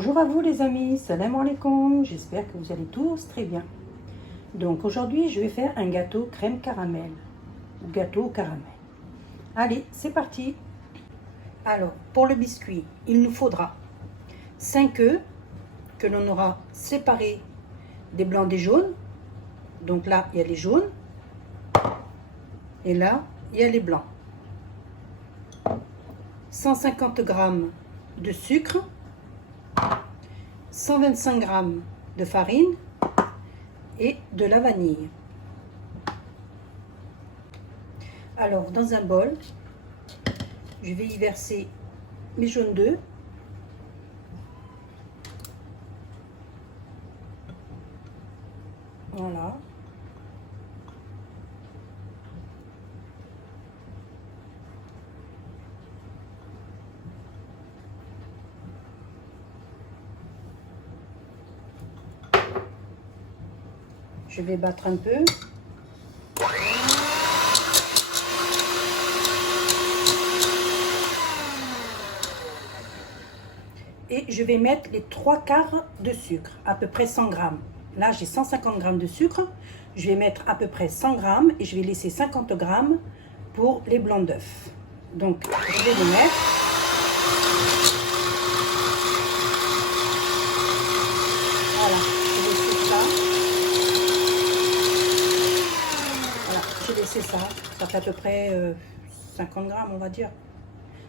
Bonjour à vous les amis, salam alaikum, j'espère que vous allez tous très bien. Donc aujourd'hui je vais faire un gâteau crème caramel, ou gâteau au caramel. Allez, c'est parti. Alors, pour le biscuit, il nous faudra 5 œufs que l'on aura séparés des blancs des jaunes. Donc là, il y a les jaunes, et là, il y a les blancs. 150 g de sucre, 125 g de farine et de la vanille. Alors, dans un bol, je vais y verser mes jaunes d'œufs. Voilà. Je vais battre un peu. Et je vais mettre les 3/4 de sucre, à peu près 100 g. Là, j'ai 150 g de sucre. Je vais mettre à peu près 100 g et je vais laisser 50 g pour les blancs d'œufs. Donc, je vais les mettre. Voilà, je vais laisser ça. Voilà, j'ai laissé ça. Ça fait à peu près 50 g, on va dire.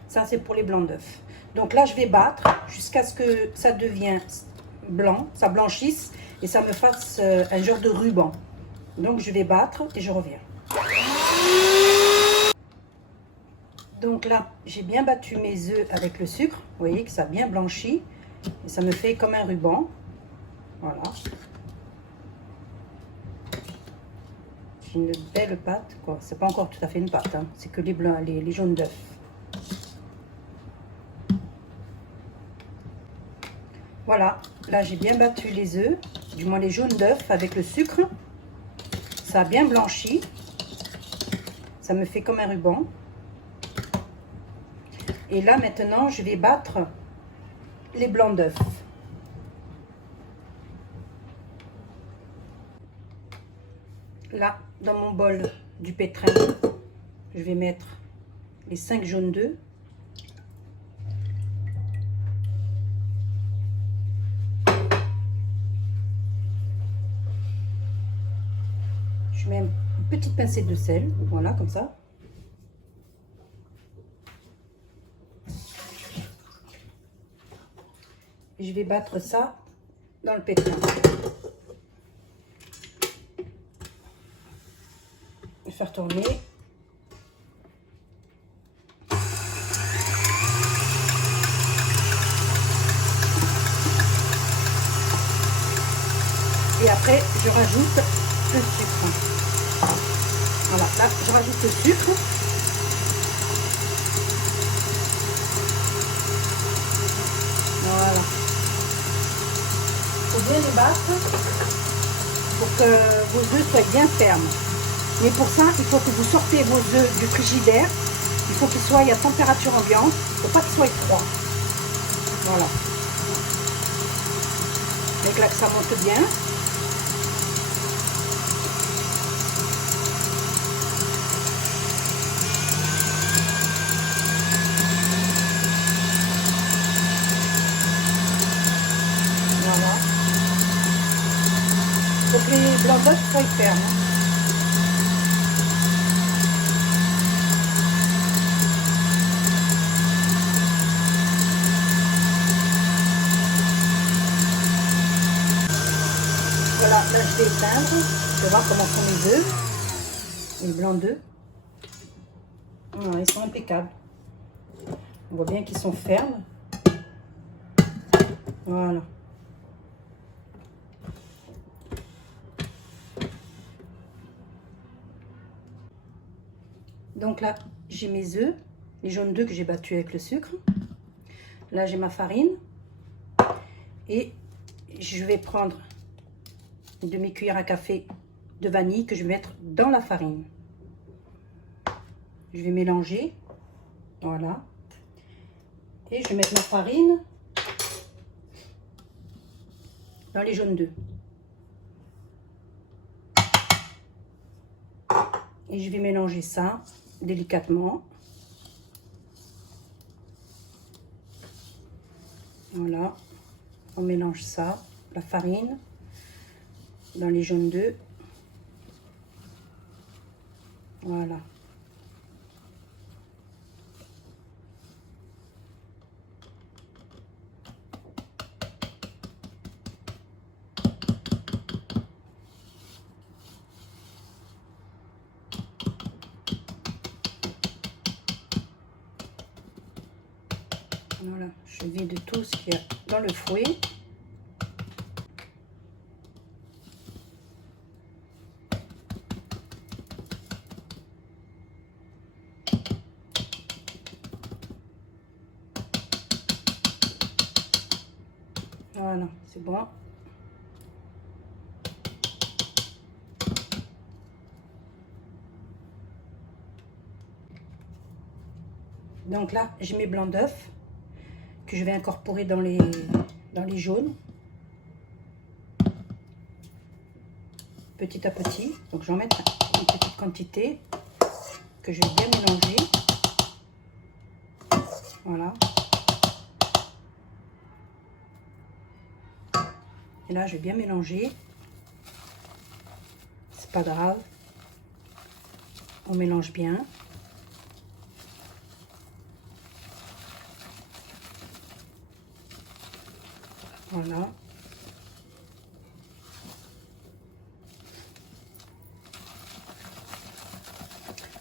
Ça, c'est pour les blancs d'œufs. Donc là, je vais battre jusqu'à ce que ça devienne blanc, ça blanchisse et ça me fasse un genre de ruban. Donc, je vais battre et je reviens. Donc là, j'ai bien battu mes œufs avec le sucre. Vous voyez que ça a bien blanchi et ça me fait comme un ruban. Voilà. J'ai une belle pâte, quoi. C'est pas encore tout à fait une pâte, hein. C'est que les blancs, les jaunes d'œufs. Voilà, là j'ai bien battu les œufs, du moins les jaunes d'œufs avec le sucre. Ça a bien blanchi. Ça me fait comme un ruban. Et là maintenant, je vais battre les blancs d'œufs. Là, dans mon bol du pétrin, je vais mettre les 5 jaunes d'œufs. Je mets une petite pincée de sel, voilà, comme ça. Et je vais battre ça dans le pétrin. Et faire tourner. Et après, je rajoute le sucre. Voilà, là, je rajoute le sucre. Voilà. Il faut bien les battre pour que vos œufs soient bien fermes. Mais pour ça, il faut que vous sortez vos œufs du frigidaire. Il faut qu'ils soient à température ambiante. Il ne faut pas qu'ils soient froids. Voilà. Donc là, que ça monte bien. Voilà. Donc les blancs d'œufs soient fermes. Voilà, là je vais éteindre. Je vais voir comment sont les œufs. Les blancs d'œufs. Voilà, ils sont impeccables. On voit bien qu'ils sont fermes. Voilà. Donc là, j'ai mes œufs, les jaunes d'œufs que j'ai battus avec le sucre. Là, j'ai ma farine. Et je vais prendre une demi-cuillère à café de vanille que je vais mettre dans la farine. Je vais mélanger. Voilà. Et je vais mettre ma farine dans les jaunes d'œufs. Et je vais mélanger ça délicatement. Voilà, on mélange ça, la farine, dans les jaunes d'œufs. Voilà. Voilà, je vide tout ce qu'il y a dans le fouet. Voilà, c'est bon. Donc là, j'ai mes blancs d'œufs que je vais incorporer dans les jaunes. Petit à petit. Donc j'en mets une petite quantité que je vais bien mélanger. Voilà. Et là, je vais bien mélanger. C'est pas grave. On mélange bien. Voilà.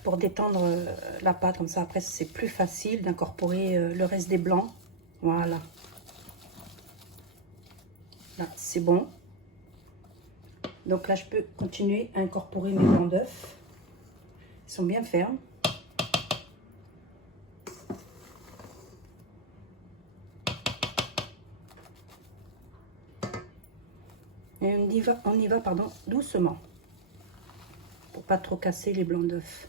Pour détendre la pâte, comme ça, après, c'est plus facile d'incorporer le reste des blancs. Voilà. Là, c'est bon. Donc là, je peux continuer à incorporer mes blancs d'œufs. Ils sont bien fermes. Et on y va pardon, doucement. Pour pas trop casser les blancs d'œufs.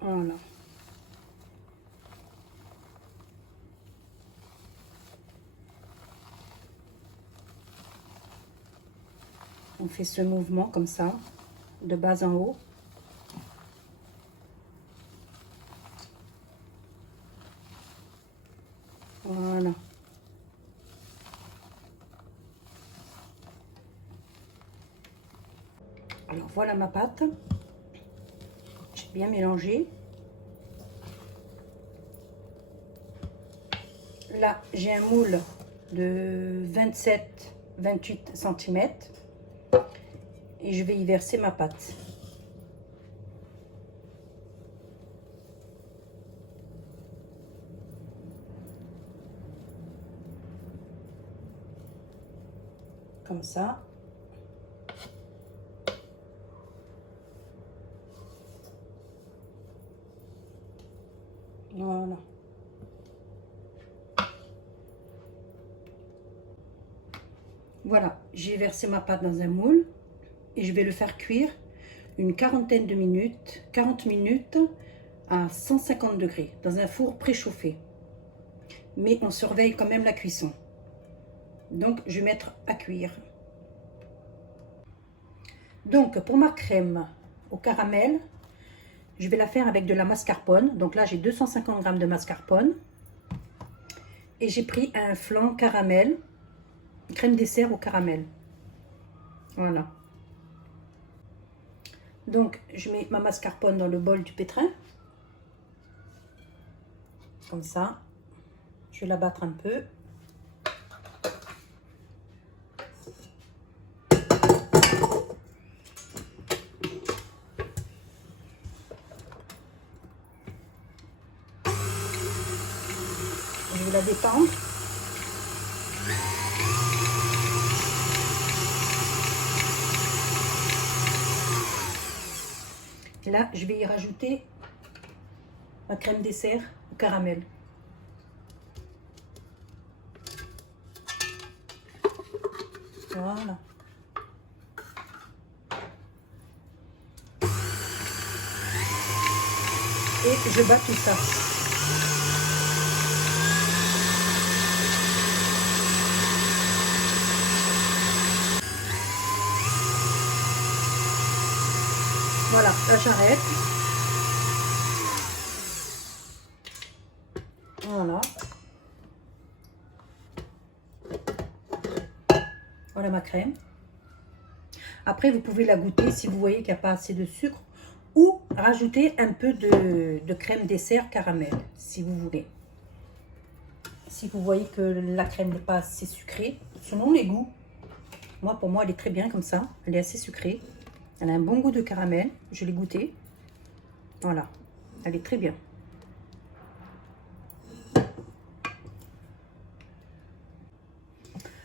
Voilà. On fait ce mouvement comme ça, de bas en haut. Voilà. Alors voilà ma pâte. J'ai bien mélangé. Là, j'ai un moule de 27-28 cm. Et je vais y verser ma pâte. Comme ça. Voilà. Voilà, j'ai versé ma pâte dans un moule. Et je vais le faire cuire une quarantaine de minutes, 40 minutes à 150 degrés dans un four préchauffé. Mais on surveille quand même la cuisson. Donc je vais mettre à cuire. Donc pour ma crème au caramel, je vais la faire avec de la mascarpone. Donc là j'ai 250 g de mascarpone. Et j'ai pris un flan caramel, crème dessert au caramel. Voilà. Donc, je mets ma mascarpone dans le bol du pétrin. Comme ça. Je vais la battre un peu. Je vais la détendre. Et là, je vais y rajouter ma crème dessert au caramel. Voilà. Et je bats tout ça. Voilà, là j'arrête. Voilà. Voilà ma crème. Après, vous pouvez la goûter si vous voyez qu'il n'y a pas assez de sucre ou rajouter un peu de crème dessert caramel, si vous voulez. Si vous voyez que la crème n'est pas assez sucrée, selon les goûts. Moi, pour moi, elle est très bien comme ça. Elle est assez sucrée. Elle a un bon goût de caramel. Je l'ai goûté. Voilà. Elle est très bien.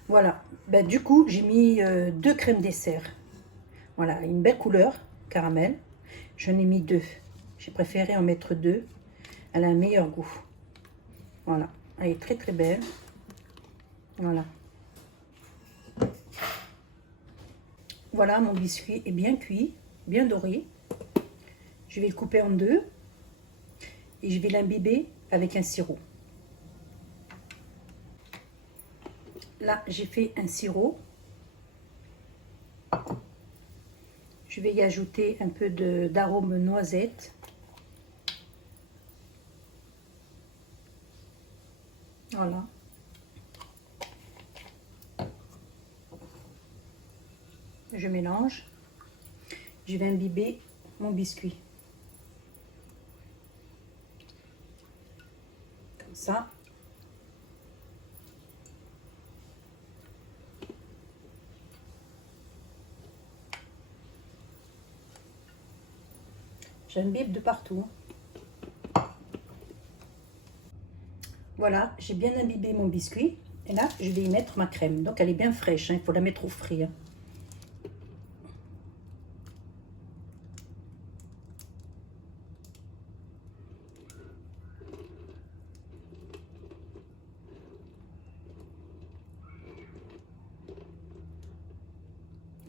Voilà. Ben, du coup, j'ai mis 2 crèmes dessert. Voilà. Une belle couleur, caramel. J'en ai mis 2. J'ai préféré en mettre 2. Elle a un meilleur goût. Voilà. Elle est très très belle. Voilà. Voilà, mon biscuit est bien cuit, bien doré. Je vais le couper en 2 et je vais l'imbiber avec un sirop. Là, j'ai fait un sirop. Je vais y ajouter un peu d'arôme noisette. Voilà. Je mélange. Je vais imbiber mon biscuit. Comme ça. J'imbibe de partout. Voilà, j'ai bien imbibé mon biscuit. Et là, je vais y mettre ma crème. Donc, elle est bien fraîche. Il faut la mettre au frais. Hein.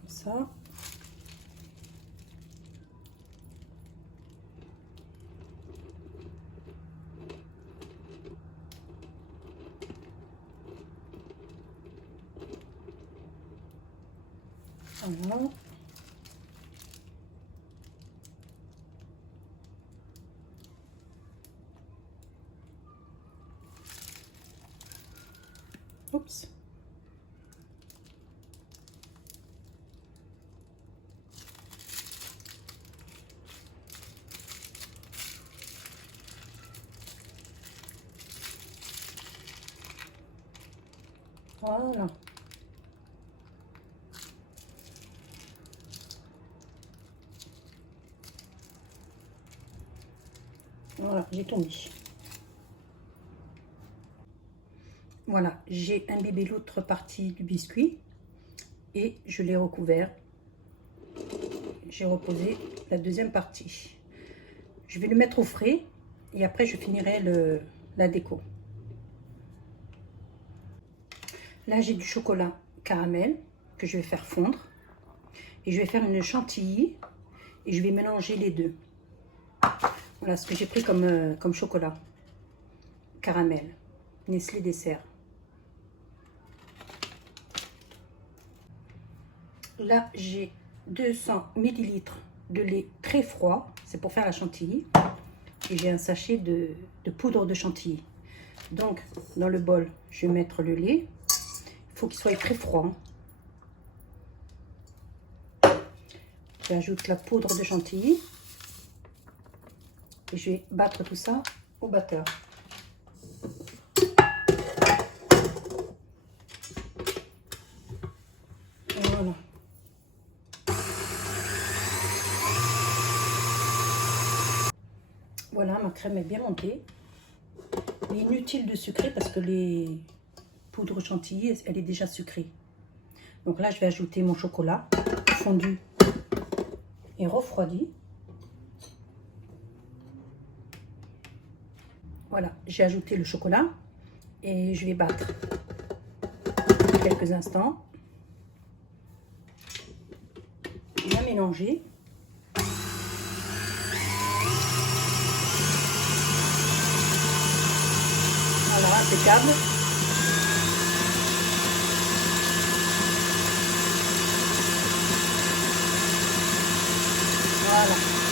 Comme ça. Voilà. Oups. Voilà. Voilà, j'ai tout mis. Voilà, j'ai imbibé l'autre partie du biscuit et je l'ai recouvert. J'ai reposé la deuxième partie. Je vais le mettre au frais et après je finirai la déco. Là, j'ai du chocolat caramel que je vais faire fondre et je vais faire une chantilly et je vais mélanger les deux. Voilà ce que j'ai pris comme chocolat caramel, Nestlé Dessert. Là, j'ai 200 ml de lait très froid, c'est pour faire la chantilly. Et j'ai un sachet de poudre de chantilly. Donc, dans le bol, je vais mettre le lait. Il faut qu'il soit très froid. J'ajoute la poudre de chantilly. Et je vais battre tout ça au batteur. Voilà. Voilà, ma crème est bien montée. Mais inutile de sucrer parce que les poudres chantilly, elle est déjà sucrée. Donc là, je vais ajouter mon chocolat fondu et refroidi. Voilà, j'ai ajouté le chocolat et je vais battre quelques instants. Bien mélanger. Voilà, impeccable. Voilà.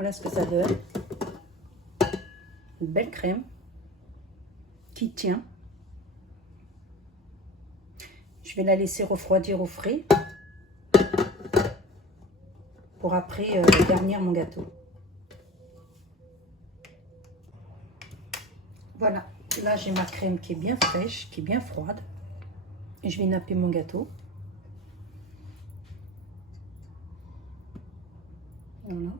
Voilà ce que ça donne. Une belle crème qui tient. Je vais la laisser refroidir au frais pour après garnir mon gâteau. Voilà, là j'ai ma crème qui est bien fraîche, qui est bien froide. Et je vais napper mon gâteau. Voilà.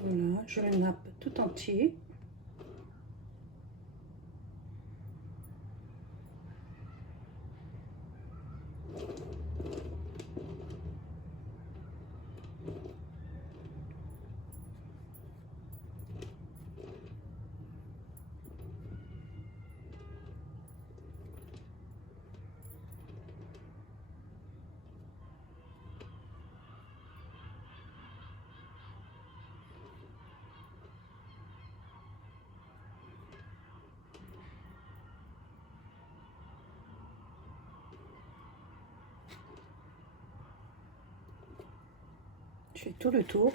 Voilà, je le nappe tout entier. Je fais tout le tour.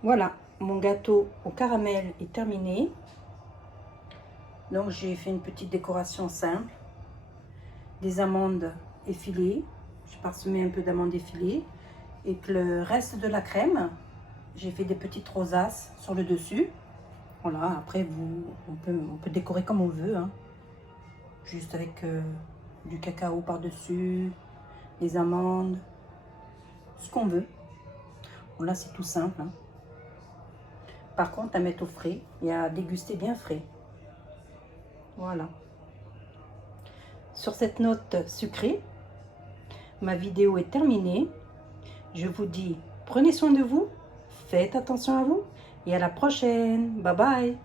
Voilà, mon gâteau au caramel est terminé. Donc j'ai fait une petite décoration simple. Des amandes effilées. J'ai parsemé un peu d'amandes effilées. Et que le reste de la crème, j'ai fait des petites rosaces sur le dessus. Voilà, après on peut décorer comme on veut. Hein. Juste avec du cacao par-dessus, des amandes, ce qu'on veut. Bon, là c'est tout simple. Hein. Par contre, à mettre au frais et à déguster bien frais. Voilà. Sur cette note sucrée, ma vidéo est terminée. Je vous dis, prenez soin de vous, faites attention à vous et à la prochaine. Bye bye.